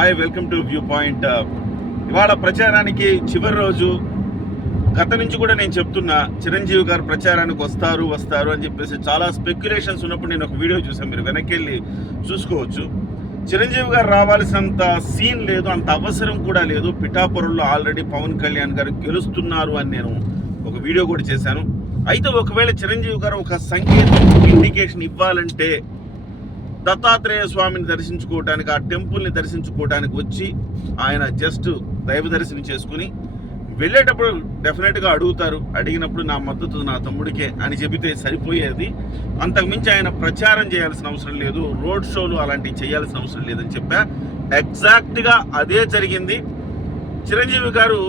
Hi, welcome to view point. ఇవాళ ప్రచారానికి చివరి రోజు. గత నుంచి కూడా నేను చెప్తున్నా, చిరంజీవి గారు ప్రచారానికి వస్తారు అని చెప్పేసి చాలా స్పెక్యులేషన్స్ ఉన్నప్పుడు నేను ఒక వీడియో చూసాను, మీరు వెనక్కి వెళ్ళి చూసుకోవచ్చు. చిరంజీవి గారు రావాల్సినంత సీన్ లేదు, అంత అవసరం కూడా లేదు. పిఠాపురంలో ఆల్రెడీ పవన్ కళ్యాణ్ గారు గెలుస్తున్నారు అని నేను ఒక వీడియో కూడా చేశాను. అయితే ఒకవేళ చిరంజీవి గారు ఒక సంకేతం, ఇండికేషన్ ఇవ్వాలంటే దత్తాత్రేయ స్వామిని దర్శించుకోవటానికి, ఆ టెంపుల్ని దర్శించుకోవటానికి వచ్చి ఆయన జస్ట్ దైవ దర్శనం చేసుకుని వెళ్ళేటప్పుడు డెఫినెట్గా అడుగుతారు. అడిగినప్పుడు నా మద్దతు నా తమ్ముడికే అని చెబితే సరిపోయేది. అంతకుమించి ఆయన ప్రచారం చేయాల్సిన అవసరం లేదు, రోడ్ షోలు అలాంటివి చేయాల్సిన అవసరం లేదని చెప్పా. ఎగ్జాక్ట్గా అదే జరిగింది. చిరంజీవి గారు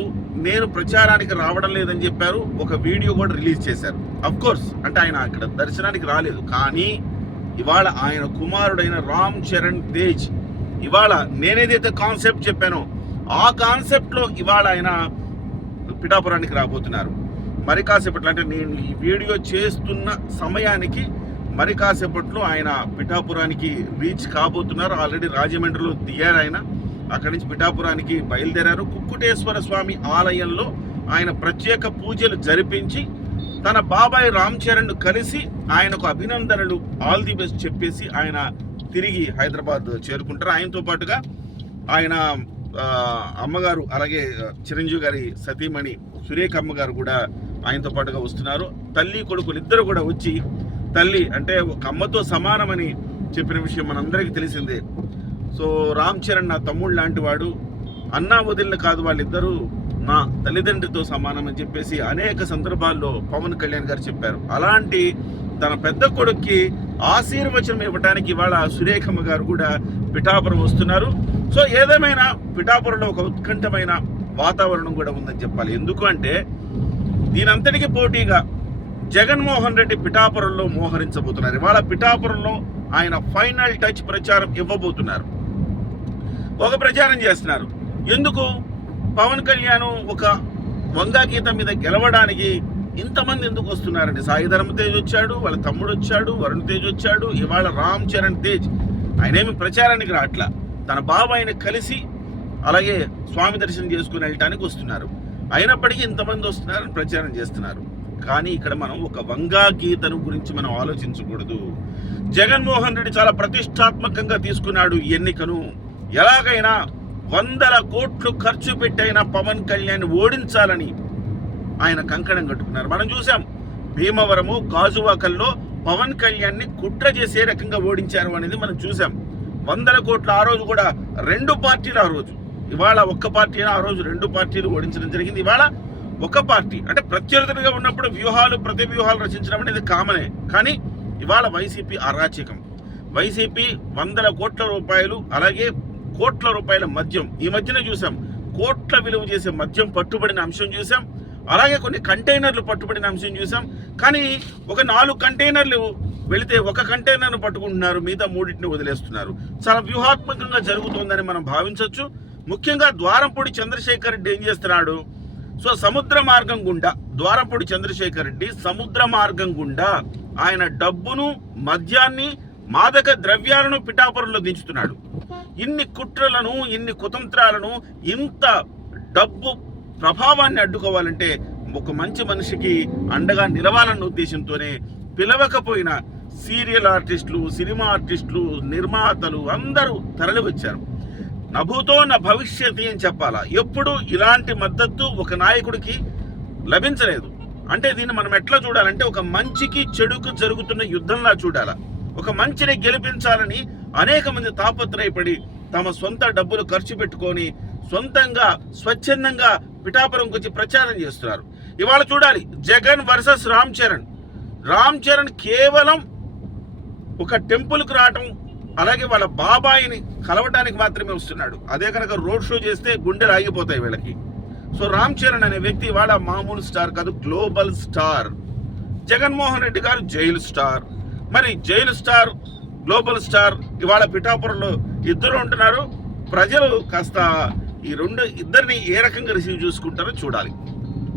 నేను ప్రచారానికి రావడం లేదని చెప్పారు. ఒక వీడియో కూడా రిలీజ్ చేశారు. అఫ్కోర్స్ అంటే ఆయన అక్కడ దర్శనానికి రాలేదు, కానీ ఇవాళ ఆయన కుమారుడైన రామ్ చరణ్ తేజ్ ఇవాళ నేనేదైతే కాన్సెప్ట్ చెప్పానో ఆ కాన్సెప్ట్లో ఇవాళ ఆయన పిఠాపురానికి రాబోతున్నారు. మరి కాసేపట్లో, అంటే నేను ఈ వీడియో చేస్తున్న సమయానికి మరి కాసేపట్లో ఆయన పిఠాపురానికి రీచ్ కాబోతున్నారు. ఆల్రెడీ రాజమండ్రిలో దిగారు ఆయన. అక్కడి నుంచి పిఠాపురానికి బయలుదేరారు. కుక్కుటేశ్వర స్వామి ఆలయంలో ఆయన ప్రత్యేక పూజలు జరిపించి తన బాబాయ్ రామ్ చరణ్ కలిసి ఆయనకు అభినందనలు, ఆల్ ది బెస్ట్ చెప్పేసి ఆయన తిరిగి హైదరాబాద్ చేరుకుంటారు. ఆయనతో పాటుగా ఆయన అమ్మగారు, అలాగే చిరంజీవి గారి సతీమణి సురేఖ అమ్మగారు కూడా ఆయనతో పాటుగా వస్తున్నారు. తల్లి కొడుకులు ఇద్దరు కూడా వచ్చి, తల్లి అంటే ఒక అమ్మతో సమానమని చెప్పిన విషయం మనందరికీ తెలిసిందే. సో రామ్ చరణ్ నా తమ్ముడు లాంటి వాడు, అన్నా వదిలిన కాదు, వాళ్ళిద్దరూ నా తల్లిదండ్రితో సమానం అని చెప్పేసి అనేక సందర్భాల్లో పవన్ కళ్యాణ్ గారు చెప్పారు. అలాంటి తన పెద్ద కొడుక్కి ఆశీర్వచనం ఇవ్వడానికి ఇవాళ సురేఖమ్మ గారు కూడా పిఠాపురం వస్తున్నారు. సో ఏదేమైనా పిఠాపురంలో ఒక ఉత్కంఠమైన వాతావరణం కూడా ఉందని చెప్పాలి. ఎందుకు అంటే దీనంతటికీ పోటీగా జగన్మోహన్ రెడ్డి పిఠాపురంలో మోహరించబోతున్నారు. ఇవాళ పిఠాపురంలో ఆయన ఫైనల్ టచ్ ప్రచారం ఇవ్వబోతున్నారు. ఒక ప్రచారం చేస్తున్నారు. ఎందుకు పవన్ కళ్యాణ్ ఒక వంగా గీతం మీద గెలవడానికి ఇంతమంది ఎందుకు వస్తున్నారండి? సాయి ధర్మ తేజ్ వచ్చాడు, వాళ్ళ తమ్ముడు వచ్చాడు, వరుణ్ తేజ్ వచ్చాడు, ఇవాళ రామ్ చరణ్ తేజ్. ఆయనేమి ప్రచారానికి రాట్లా, తన బాబాయిని కలిసి అలాగే స్వామి దర్శనం చేసుకుని వెళ్ళటానికి వస్తున్నారు. అయినప్పటికీ ఇంతమంది వస్తున్నారని ప్రచారం చేస్తున్నారు. కానీ ఇక్కడ మనం ఒక వంగా గీతను గురించి మనం ఆలోచించకూడదు. జగన్మోహన్ రెడ్డి చాలా ప్రతిష్టాత్మకంగా తీసుకున్నాడు ఈ ఎన్నికను. ఎలాగైనా 100 కోట్లు ఖర్చు పెట్టైనా పవన్ కళ్యాణ్ ఓడించాలని ఆయన కంకణం కట్టుకున్నారు. మనం చూసాం, భీమవరము, గాజువాకల్లో పవన్ కళ్యాణ్ని కుట్ర చేసే రకంగా ఓడించారు అనేది మనం చూసాం. 100 కోట్లు ఆ రోజు కూడా 2 పార్టీలు, ఆ రోజు ఇవాళ ఒక్క పార్టీ, ఆ రోజు 2 పార్టీలు ఓడించడం జరిగింది. ఇవాళ ఒక పార్టీ, అంటే ప్రత్యర్థులుగా ఉన్నప్పుడు ప్రతి వ్యూహాలు రచించడం అనేది కామనే. కానీ ఇవాళ వైసీపీ అరాచకం. వైసీపీ 100 కోట్ల రూపాయలు, అలాగే కోట్ల రూపాయల మద్యం ఈ మధ్యన చూసాం. కోట్ల విలువ చేసే మద్యం పట్టుబడిన అంశం చూసాం. అలాగే కొన్ని కంటైనర్లు పట్టుబడిన అంశం చూసాం. కానీ ఒక 4 కంటైనర్లు వెళితే ఒక కంటైనర్ను పట్టుకుంటున్నారు, మిగతా 3టిని వదిలేస్తున్నారు. చాలా వ్యూహాత్మకంగా జరుగుతోందని మనం భావించవచ్చు. ముఖ్యంగా ద్వారంపూడి చంద్రశేఖర్ రెడ్డి ఏం చేస్తున్నాడు? సో సముద్ర మార్గం గుండా ద్వారంపూడి చంద్రశేఖర్ రెడ్డి సముద్ర మార్గం గుండా ఆయన డబ్బును, మద్యాన్ని, మాదక ద్రవ్యాలను పిఠాపురంలో దించుతున్నాడు. ఇన్ని కుట్రలను, ఇన్ని కుతంత్రాలను, ఇంత డబ్బు ప్రభావాన్ని అడ్డుకోవాలంటే ఒక మంచి మనిషికి అండగా నిలవాలన్న ఉద్దేశంతోనే పిలవకపోయిన సీరియల్ ఆర్టిస్టులు, సినిమా ఆర్టిస్టులు, నిర్మాతలు అందరూ తరలి వచ్చారు. నభూతో నా భవిష్యత్ అని చెప్పాలా. ఎప్పుడు ఇలాంటి మద్దతు ఒక నాయకుడికి లభించలేదు. అంటే దీన్ని మనం ఎట్లా చూడాలంటే ఒక మంచికి చెడుకు జరుగుతున్న యుద్ధంలా చూడాలా. ఒక మంచిని గెలిపించాలని అనేక మంది తాపత్రయపడి తమ సొంత డబ్బులు ఖర్చు పెట్టుకొని సొంతంగా స్వచ్ఛందంగా పిఠాపురంకి వచ్చి ప్రచారం చేస్తున్నారు. ఇవాళ చూడాలి, జగన్ వర్సెస్ రామ్ చరణ్. రామ్ చరణ్ కేవలం ఒక టెంపుల్కి రావటం, అలాగే వాళ్ళ బాబాయిని కలవటానికి మాత్రమే వస్తున్నాడు. అదే కనుక రోడ్ షో చేస్తే గుండెలు ఆగిపోతాయి వీళ్ళకి. సో రామ్ చరణ్ అనే వ్యక్తి ఇవాళ మామూలు స్టార్ కాదు, గ్లోబల్ స్టార్. జగన్మోహన్ రెడ్డి గారు జైలు స్టార్. మరి జైలు స్టార్, గ్లోబల్ స్టార్ ఇవాళ పిఠాపురంలో ఇద్దరు ఉంటున్నారు. ప్రజలు కాస్త ఈ ఇద్దరిని ఏ రకంగా రిసీవ్ చేసుకుంటారో చూడాలి.